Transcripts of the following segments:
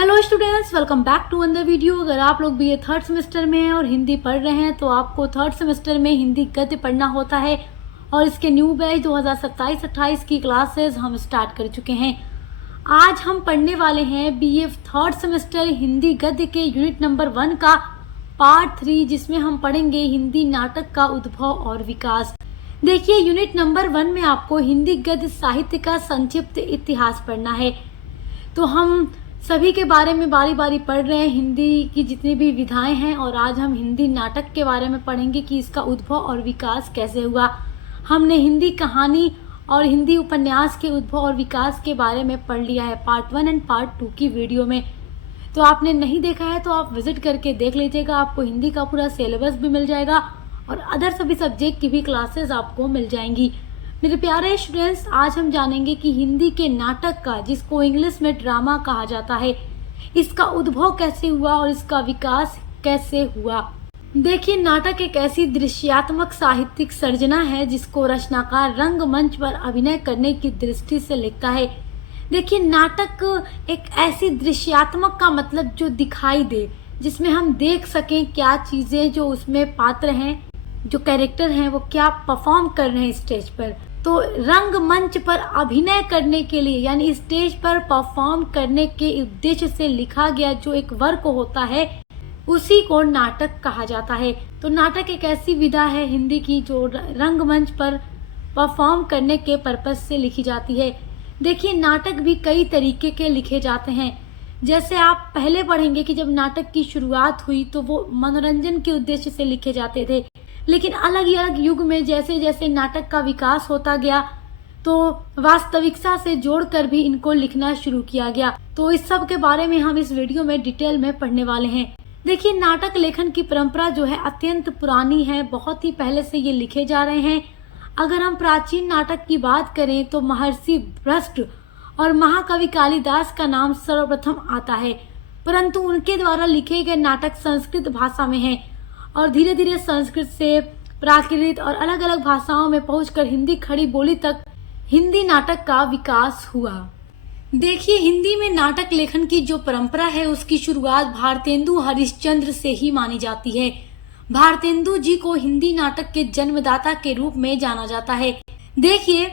Hello students, welcome back to another video. अगर आप लोग बीए थर्ड सेमेस्टर में हैं और हिंदी पढ़ रहे हैं तो आपको थर्ड सेमेस्टर में हिंदी गद्य पढ़ना होता है और इसके न्यू बैच 2027-28 की क्लासेस हम स्टार्ट कर चुके हैं। आज हम पढ़ने वाले हैं बीए थर्ड सेमेस्टर हिंदी गद्य के यूनिट नंबर 1 का पार्ट 3, जिसमें हम पढ़ेंगे हिंदी नाटक का उद्भव और विकास। देखिए, यूनिट नंबर 1 में आपको हिंदी गद्य साहित्य का संक्षिप्त इतिहास पढ़ना है। तो हम सभी के बारे में बारी बारी पढ़ रहे हैं, हिंदी की जितनी भी विधाएं हैं, और आज हम हिंदी नाटक के बारे में पढ़ेंगे कि इसका उद्भव और विकास कैसे हुआ। हमने हिंदी कहानी और हिंदी उपन्यास के उद्भव और विकास के बारे में पढ़ लिया है पार्ट 1 एंड पार्ट 2 की वीडियो में। तो आपने नहीं देखा है तो आप विजिट करके देख लीजिएगा, आपको हिंदी का पूरा सिलेबस भी मिल जाएगा और अदर सभी सब्जेक्ट की भी क्लासेस आपको मिल जाएंगी। मेरे प्यारे स्टूडेंट्स, आज हम जानेंगे कि हिंदी के नाटक का, जिसको इंग्लिश में ड्रामा कहा जाता है, इसका उद्भव कैसे हुआ और इसका विकास कैसे हुआ। देखिए, नाटक एक ऐसी दृश्यात्मक साहित्यिक सर्जना है जिसको रचनाकार रंगमंच पर अभिनय करने की दृष्टि से लिखता है। देखिए, नाटक एक ऐसी दृश्यात्मक का मतलब जो दिखाई दे, जिसमें हम देख सकें क्या चीजें, जो उसमें पात्र हैं, जो कैरेक्टर हैं, वो क्या परफॉर्म कर रहे हैं स्टेज पर। तो रंगमंच पर अभिनय करने के लिए, यानी स्टेज पर परफॉर्म करने के उद्देश्य से लिखा गया जो एक वर्क होता है, उसी को नाटक कहा जाता है। तो नाटक एक ऐसी विधा है हिंदी की जो रंगमंच पर परफॉर्म करने के पर्पज से लिखी जाती है। देखिए, नाटक भी कई तरीके के लिखे जाते हैं। जैसे आप पहले पढ़ेंगे कि जब नाटक की शुरुआत हुई तो वो मनोरंजन के उद्देश्य से लिखे जाते थे, लेकिन अलग अलग युग में जैसे जैसे नाटक का विकास होता गया तो वास्तविकता से जोड़कर भी इनको लिखना शुरू किया गया। तो इस सब के बारे में हम इस वीडियो में डिटेल में पढ़ने वाले हैं। देखिए, नाटक लेखन की परंपरा जो है अत्यंत पुरानी है, बहुत ही पहले से ये लिखे जा रहे हैं। अगर हम प्राचीन नाटक की बात करें तो महर्षि भ्रष्ट और महाकवि कालिदास का नाम सर्वप्रथम आता है, परंतु उनके द्वारा लिखे गए नाटक संस्कृत भाषा में हैं और धीरे धीरे संस्कृत से प्राकृत और अलग अलग भाषाओं में पहुंचकर हिंदी खड़ी बोली तक हिंदी नाटक का विकास हुआ। देखिए, हिंदी में नाटक लेखन की जो परंपरा है उसकी शुरुआत भारतेंदु हरिश्चंद्र से ही मानी जाती है। भारतेंदु जी को हिंदी नाटक के जन्मदाता के रूप में जाना जाता है। देखिए,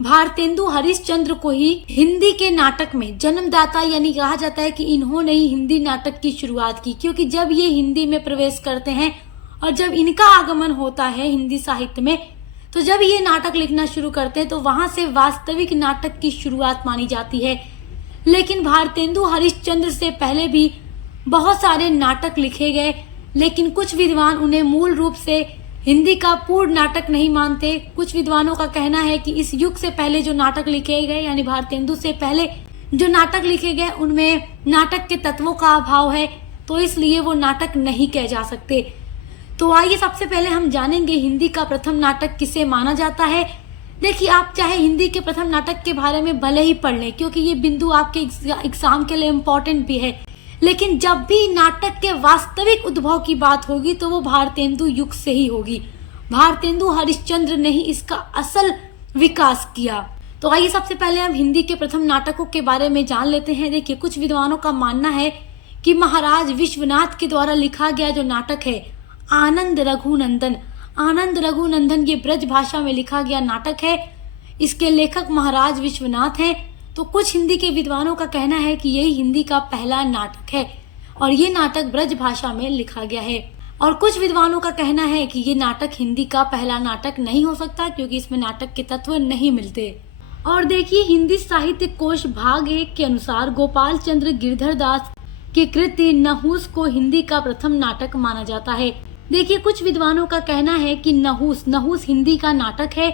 भारतेंदु हरिश्चंद्र को ही हिंदी के नाटक में जन्मदाता यानी कहा जाता है कि इन्होंने ही हिंदी नाटक की शुरुआत की, क्योंकि जब ये हिंदी में प्रवेश करते हैं और जब इनका आगमन होता है हिंदी साहित्य में, तो जब ये नाटक लिखना शुरू करते हैं तो वहां से वास्तविक नाटक की शुरुआत मानी जाती है। लेकिन भारतेंदु हरिश्चंद्र से पहले भी बहुत सारे नाटक लिखे गए, लेकिन कुछ विद्वान उन्हें मूल रूप से हिंदी का पूर्ण नाटक नहीं मानते। कुछ विद्वानों का कहना है कि इस युग से पहले जो नाटक लिखे गए, यानी भारतेंदु से पहले जो नाटक लिखे गए, उनमें नाटक के तत्वों का अभाव है, तो इसलिए वो नाटक नहीं कहे जा सकते। तो आइए सबसे पहले हम जानेंगे हिंदी का प्रथम नाटक किसे माना जाता है। देखिए, आप चाहे हिंदी के प्रथम नाटक के बारे में भले ही पढ़ लें, क्योंकि ये बिंदु आपके एग्जाम के लिए इम्पोर्टेंट भी है, लेकिन जब भी नाटक के वास्तविक उद्भव की बात होगी तो वो भारतेंदु युग से ही होगी। भारतेंदु हरिश्चंद्र ने ही इसका असल विकास किया। तो आइए सबसे पहले हम हिंदी के प्रथम नाटकों के बारे में जान लेते हैं। देखिए, कुछ विद्वानों का मानना है कि महाराज विश्वनाथ के द्वारा लिखा गया जो नाटक है आनंद रघुनंदन, आनंद रघुनंदन ये ब्रज भाषा में लिखा गया नाटक है। इसके लेखक महाराज विश्वनाथ हैं। तो कुछ हिंदी के विद्वानों का कहना है कि यही हिंदी का पहला नाटक है और ये नाटक ब्रज भाषा में लिखा गया है। और कुछ विद्वानों का कहना है कि ये नाटक हिंदी का पहला नाटक नहीं हो सकता, क्योंकि इसमें नाटक के तत्व नहीं मिलते। और देखिए, हिंदी साहित्य कोश भाग 1 के अनुसार गोपाल चंद्र गिरधर दास की कृति नहुस को हिंदी का प्रथम नाटक माना जाता है। देखिए, कुछ विद्वानों का कहना है कि नहुस हिंदी का नाटक है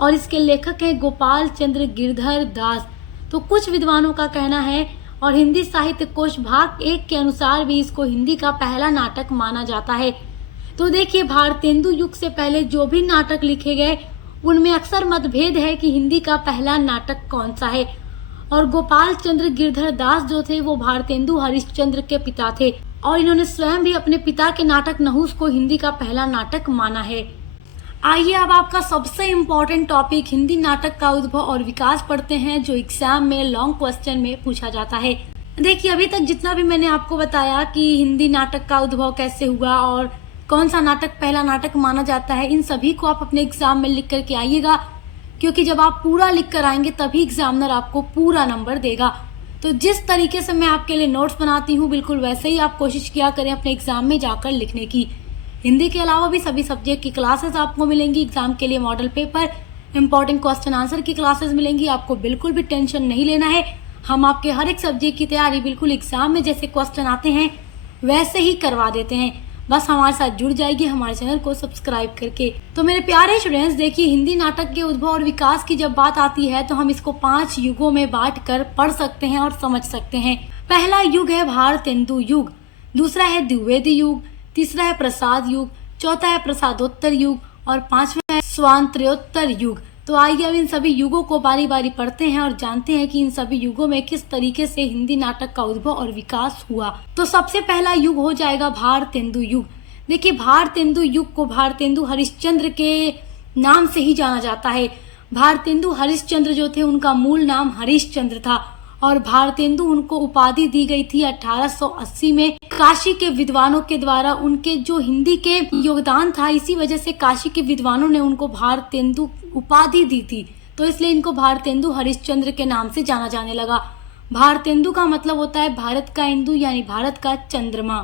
और इसके लेखक है गोपाल चंद्र गिरधर दास। तो कुछ विद्वानों का कहना है, और हिंदी साहित्य कोश भाग 1 के अनुसार भी इसको हिंदी का पहला नाटक माना जाता है। तो देखिए, भारतेंदु युग से पहले जो भी नाटक लिखे गए उनमें अक्सर मतभेद है कि हिंदी का पहला नाटक कौन सा है। और गोपाल चंद्र गिरधर दास जो थे वो भारतेंदु हरिश्चंद्र के पिता थे और इन्होंने स्वयं भी अपने पिता के नाटक नहुस को हिंदी का पहला नाटक माना है। आइए अब आपका सबसे इम्पोर्टेंट टॉपिक हिंदी नाटक का उद्भव और विकास पढ़ते हैं, जो एग्जाम में लॉन्ग क्वेश्चन में पूछा जाता है। देखिए, अभी तक जितना भी मैंने आपको बताया कि हिंदी नाटक का उद्भव कैसे हुआ और कौन सा नाटक पहला नाटक माना जाता है, इन सभी को आप अपने एग्जाम में लिख करके आइएगा, क्योंकि जब आप पूरा लिख कर आएंगे तभी एग्जामिनर आपको पूरा नंबर देगा। तो जिस तरीके से मैं आपके लिए नोट्स बनाती हूँ, बिल्कुल वैसे ही आप कोशिश किया करें अपने एग्जाम में जाकर लिखने की। हिंदी के अलावा भी सभी सब्जेक्ट की क्लासेस आपको मिलेंगी। एग्जाम के लिए model paper, important question answer की क्लासेस मिलेंगी। आपको बिल्कुल भी टेंशन नहीं लेना है। हम आपके हर एक सब्जेक्ट की तैयारी बिल्कुल एग्जाम में जैसे क्वेश्चन आते हैं वैसे ही करवा देते हैं। बस हमारे साथ जुड़ जाएगी हमारे चैनल को सब्सक्राइब करके। तो मेरे प्यारे स्टूडेंट्स, देखिए, हिंदी नाटक के उद्भव और विकास की जब बात आती है तो हम इसको 5 युगों में बांट कर पढ़ सकते हैं और समझ सकते हैं। पहला युग है भारतेंदु युग, दूसरा है द्विवेदी युग, तीसरा है प्रसाद युग, चौथा है प्रसादोत्तर युग और पांचवा है स्वातंत्र्योत्तर युग। तो आइए अब इन सभी युगों को बारी बारी पढ़ते हैं और जानते हैं कि इन सभी युगों में किस तरीके से हिंदी नाटक का उद्भव और विकास हुआ। तो सबसे पहला युग हो जाएगा भारतेंदु युग। देखिए, भारतेंदु युग को भारतेंदु हरिश्चंद्र के नाम से ही जाना जाता है। भारतेंदु हरिश्चंद्र जो थे उनका मूल नाम हरिश्चंद्र था और भारतेंदु उनको उपाधि दी गई थी 1880 में काशी के विद्वानों के द्वारा। उनके जो हिंदी के योगदान था, इसी वजह से काशी के विद्वानों ने उनको भारतेंदु उपाधि दी थी। तो इसलिए इनको भारतेंदु हरिश्चंद्र के नाम से जाना जाने लगा। भारतेंदु का मतलब होता है भारत का इंदु, यानी भारत का चंद्रमा।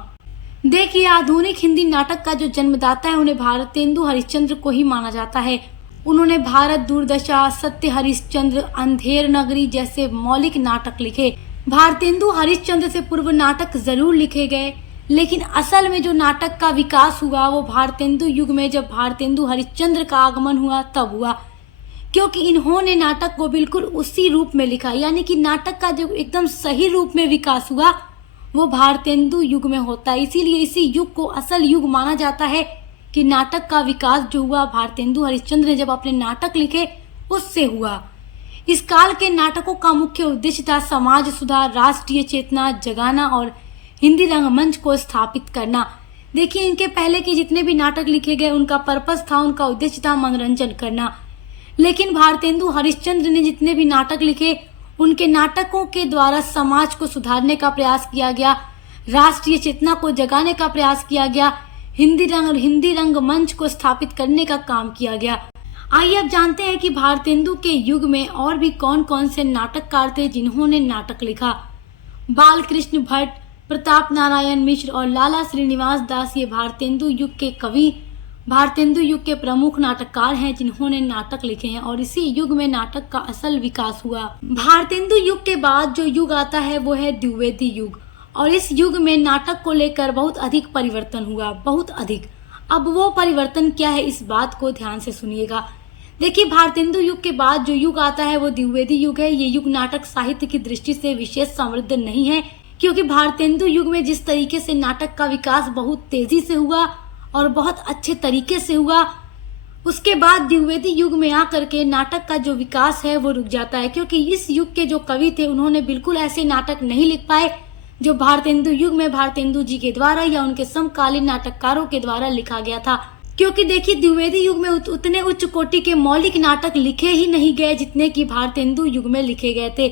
देखिए, आधुनिक हिंदी नाटक का जो जन्मदाता है उन्हें भारतेंदु हरिश्चंद्र को ही माना जाता है। उन्होंने भारत दुर्दशा, सत्य हरिश्चंद्र, अंधेर नगरी जैसे मौलिक नाटक लिखे। भारतेंदु हरिश्चंद्र से पूर्व नाटक जरूर लिखे गए, लेकिन असल में जो नाटक का विकास हुआ वो भारतेंदु युग में, जब भारतेंदु हरिश्चंद्र का आगमन हुआ तब हुआ, क्योंकि इन्होंने नाटक को बिल्कुल उसी रूप में लिखा। यानी कि नाटक का जो एकदम सही रूप में विकास हुआ वो भारतेंदु युग में होता है। इसीलिए इसी युग को असल युग माना जाता है कि नाटक का विकास जो हुआ भारतेंदु हरिश्चंद्र ने जब अपने नाटक लिखे उससे हुआ। इस काल के नाटकों का मुख्य उद्देश्य था समाज सुधार, राष्ट्रीय चेतना जगाना और हिंदी रंगमंच को स्थापित करना। देखिए, इनके पहले के जितने भी नाटक लिखे गए उनका पर्पस था, उनका उद्देश्य था मनोरंजन करना। लेकिन भारतेंदु हरिश्चंद्र ने जितने भी नाटक लिखे उनके नाटकों के द्वारा समाज को सुधारने का प्रयास किया गया, राष्ट्रीय चेतना को जगाने का प्रयास किया गया, हिंदी रंगमंच को स्थापित करने का काम किया गया। आइए अब जानते हैं कि भारतेंदु के युग में और भी कौन कौन से नाटककार थे जिन्होंने नाटक लिखा। बालकृष्ण भट्ट, प्रताप नारायण मिश्र और लाला श्रीनिवास दास ये भारतेंदु युग के कवि, भारतेंदु युग के प्रमुख नाटककार हैं जिन्होंने नाटक लिखे हैं और इसी युग में नाटक का असल विकास हुआ। भारतेंदु युग के बाद जो युग आता है वो है द्विवेदी युग और इस युग में नाटक को लेकर बहुत अधिक परिवर्तन हुआ, बहुत अधिक। अब वो परिवर्तन क्या है, इस बात को ध्यान से सुनिएगा। देखिए, भारतेंदु युग के बाद जो युग आता है वो द्विवेदी युग है। ये युग नाटक साहित्य की दृष्टि से विशेष समृद्ध नहीं है, क्योंकि भारतेंदु युग में जिस तरीके से नाटक का विकास बहुत तेजी से हुआ और बहुत अच्छे तरीके से हुआ, उसके बाद द्विवेदी युग में आकर के नाटक का जो विकास है वो रुक जाता है, क्योंकि इस युग के जो कवि थे उन्होंने बिल्कुल ऐसे नाटक नहीं लिख पाए जो भारतेंदु युग में भारतेंदु जी के द्वारा या उनके समकालीन नाटककारों के द्वारा लिखा गया था। क्योंकि देखिए, द्विवेदी युग में उतने उच्च कोटि के मौलिक नाटक लिखे ही नहीं गए जितने कि भारतेंदु युग में लिखे गए थे।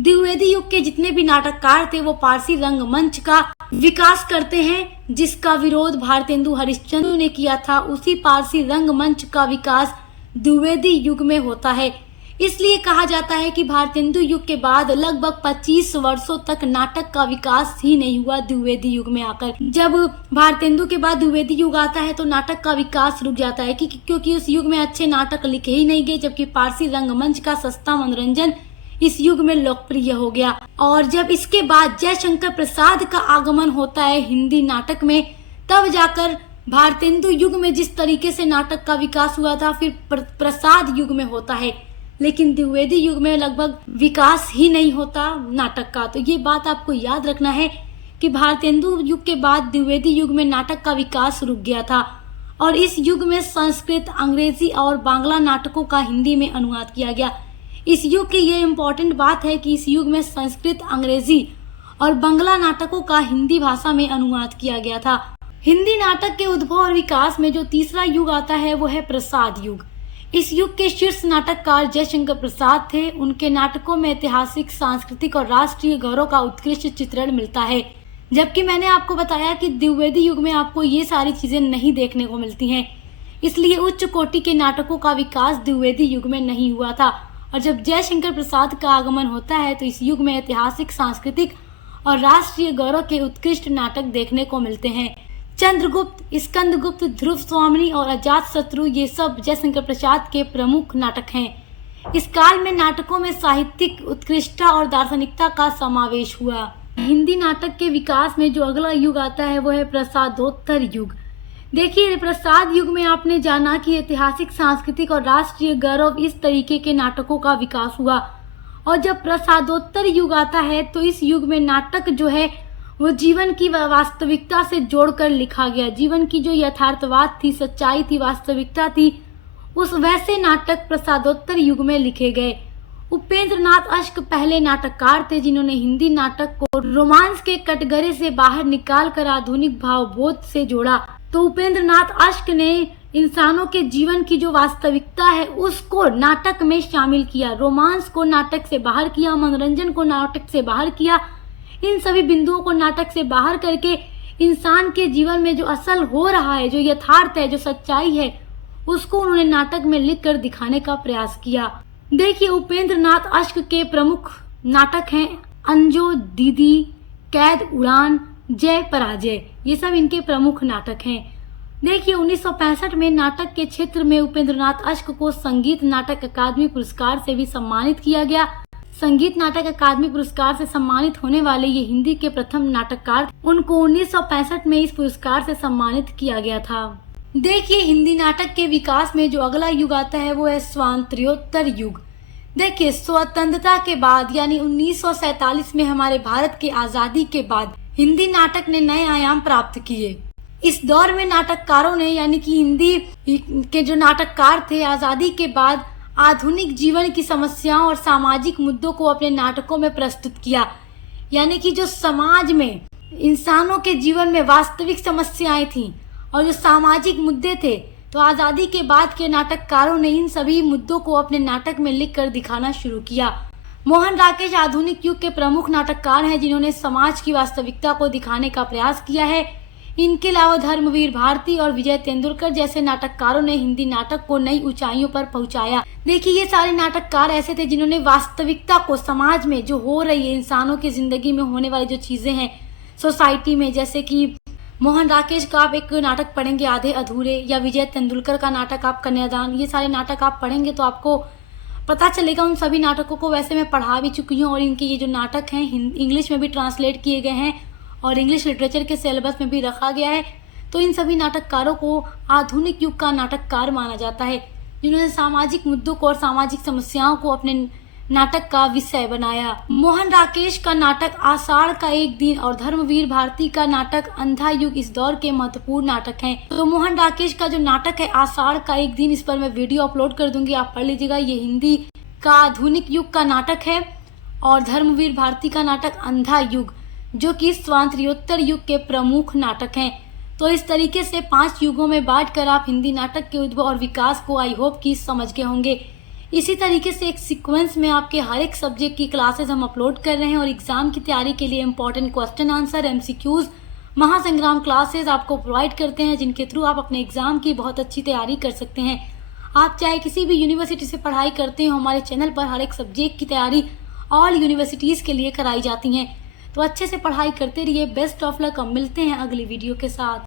द्विवेदी युग के जितने भी नाटककार थे वो पारसी रंगमंच का विकास करते हैं, जिसका विरोध भारतेंदु हरिश्चंद्र ने किया था। उसी पारसी रंगमंच का विकास द्विवेदी युग में होता है। इसलिए कहा जाता है कि भारतेंदु युग के बाद लगभग 25 वर्षों तक नाटक का विकास ही नहीं हुआ द्विवेदी युग में आकर। जब भारतेंदु के बाद द्विवेदी युग आता है तो नाटक का विकास रुक जाता है, क्योंकि उस युग में अच्छे नाटक लिखे ही नहीं गए, जबकि पारसी रंगमंच का सस्ता मनोरंजन इस युग में लोकप्रिय हो गया। और जब इसके बाद जयशंकर प्रसाद का आगमन होता है हिंदी नाटक में, तब जाकर भारतेंदु युग में जिस तरीके से नाटक का विकास हुआ था फिर प्रसाद युग में होता है, लेकिन द्विवेदी युग में लगभग विकास ही नहीं होता नाटक का। तो ये बात आपको याद रखना है कि भारतेंदु युग के बाद द्विवेदी युग में नाटक का विकास रुक गया था और इस युग में संस्कृत, अंग्रेजी और बांग्ला नाटकों का हिंदी में अनुवाद किया गया। इस युग की ये इम्पोर्टेंट बात है कि इस युग में संस्कृत, अंग्रेजी और बांग्ला नाटकों का हिंदी भाषा में अनुवाद किया गया था। हिंदी नाटक के उद्भव और विकास में जो तीसरा युग आता है वो है प्रसाद युग। इस युग के शीर्ष नाटककार जयशंकर प्रसाद थे। उनके नाटकों में ऐतिहासिक, सांस्कृतिक और राष्ट्रीय गौरव का उत्कृष्ट चित्रण मिलता है, जबकि मैंने आपको बताया कि द्विवेदी युग में आपको ये सारी चीजें नहीं देखने को मिलती हैं। इसलिए उच्च कोटि के नाटकों का विकास द्विवेदी युग में नहीं हुआ था, और जब जयशंकर प्रसाद का आगमन होता है तो इस युग में ऐतिहासिक, सांस्कृतिक और राष्ट्रीय गौरव के उत्कृष्ट नाटक देखने को मिलते हैं। चंद्रगुप्त, स्कंदगुप्त, ध्रुव स्वामिनी और अजातशत्रु ये सब जयशंकर प्रसाद के प्रमुख नाटक हैं। इस काल में नाटकों में साहित्यिक उत्कृष्टता और दार्शनिकता का समावेश हुआ। हिंदी नाटक के विकास में जो अगला युग आता है वो है प्रसादोत्तर युग। देखिए, प्रसाद युग में आपने जाना कि ऐतिहासिक, सांस्कृतिक और राष्ट्रीय गौरव इस तरीके के नाटकों का विकास हुआ, और जब प्रसादोत्तर युग आता है तो इस युग में नाटक जो है वो जीवन की वास्तविकता से जोड़कर लिखा गया। जीवन की जो यथार्थवाद थी, सच्चाई थी, वास्तविकता थी, उस वैसे नाटक प्रसादोत्तर युग में लिखे गए। उपेंद्र नाथ अश्क पहले नाटककार थे जिन्होंने हिंदी नाटक को रोमांस के कटघरे से बाहर निकालकर आधुनिक भावबोध से जोड़ा। तो उपेंद्र नाथ अश्क ने इंसानों के जीवन की जो वास्तविकता है उसको नाटक में शामिल किया, रोमांस को नाटक से बाहर किया, मनोरंजन को नाटक से बाहर किया। इन सभी बिंदुओं को नाटक से बाहर करके इंसान के जीवन में जो असल हो रहा है, जो यथार्थ है, जो सच्चाई है, उसको उन्होंने नाटक में लिखकर दिखाने का प्रयास किया। देखिए, उपेंद्र नाथ अश्क के प्रमुख नाटक हैं अंजो, दीदी, कैद, उड़ान, जय पराजय, ये सब इनके प्रमुख नाटक हैं। देखिए, 1965 में नाटक के क्षेत्र में उपेंद्र नाथ अश्क को संगीत नाटक अकादमी पुरस्कार से भी सम्मानित किया गया। संगीत नाटक अकादमी पुरस्कार से सम्मानित होने वाले ये हिंदी के प्रथम नाटककार, उनको 1965 में इस पुरस्कार से सम्मानित किया गया था। देखिए, हिंदी नाटक के विकास में जो अगला युग आता है वो है स्वातंत्र्योत्तर युग। देखिए, स्वतंत्रता के बाद यानी 1947 में हमारे भारत के आजादी के बाद हिंदी नाटक ने नए आयाम प्राप्त किए। इस दौर में नाटककारों ने यानी कि हिंदी के जो नाटककार थे, आजादी के बाद आधुनिक जीवन की समस्याओं और सामाजिक मुद्दों को अपने नाटकों में प्रस्तुत किया। यानी कि जो समाज में इंसानों के जीवन में वास्तविक समस्याएं थीं और जो सामाजिक मुद्दे थे, तो आजादी के बाद के नाटककारों ने इन सभी मुद्दों को अपने नाटक में लिखकर दिखाना शुरू किया। मोहन राकेश आधुनिक युग के प्रमुख नाटककार हैं जिन्होंने समाज की वास्तविकता को दिखाने का प्रयास किया है। इनके अलावा धर्मवीर भारती और विजय तेंदुलकर जैसे नाटककारों ने हिंदी नाटक को नई ऊंचाइयों पर पहुंचाया। देखिए, ये सारे नाटककार ऐसे थे जिन्होंने वास्तविकता को, समाज में जो हो रही है, इंसानों की जिंदगी में होने वाली जो चीजें हैं सोसाइटी में, जैसे कि मोहन राकेश का आप एक नाटक पढ़ेंगे आधे अधूरे, या विजय तेंदुलकर का नाटक आप कन्यादान, ये सारे नाटक आप पढ़ेंगे तो आपको पता चलेगा। उन सभी नाटकों को वैसे मैं पढ़ा भी चुकी हूँ और इनके ये जो नाटक हैं इंग्लिश में भी ट्रांसलेट किए गए हैं और इंग्लिश लिटरेचर के सिलेबस में भी रखा गया है। तो इन सभी नाटककारों को आधुनिक युग का नाटककार माना जाता है जिन्होंने सामाजिक मुद्दों को और सामाजिक समस्याओं को अपने नाटक का विषय बनाया। मोहन राकेश का नाटक आषाढ़ का एक दिन और धर्मवीर भारती का नाटक अंधा युग इस दौर के महत्वपूर्ण नाटक हैं। तो मोहन राकेश का जो नाटक है आषाढ़ का एक दिन, इस पर मैं वीडियो अपलोड कर दूंगी, आप पढ़ लीजिएगा। ये हिंदी का आधुनिक युग का नाटक है। और धर्मवीर भारती का नाटक अंधा युग जो कि स्वातंत्र्योत्तर युग के प्रमुख नाटक हैं। तो इस तरीके से 5 युगों में बांटकर आप हिंदी नाटक के उद्भव और विकास को आई होप कि समझ गए होंगे। इसी तरीके से एक सीक्वेंस में आपके हर एक सब्जेक्ट की क्लासेस हम अपलोड कर रहे हैं और एग्जाम की तैयारी के लिए important question answer, MCQs, Mahasangram classes आपको प्रोवाइड करते हैं जिनके थ्रू आप अपने एग्जाम की बहुत अच्छी तैयारी कर सकते हैं। आप चाहे किसी भी यूनिवर्सिटी से पढ़ाई करते हो, हमारे चैनल पर हर एक सब्जेक्ट की तैयारी ऑल यूनिवर्सिटीज़ के लिए कराई जाती हैं। तो अच्छे से पढ़ाई करते रहिए। Best of luck. हम मिलते हैं अगली वीडियो के साथ।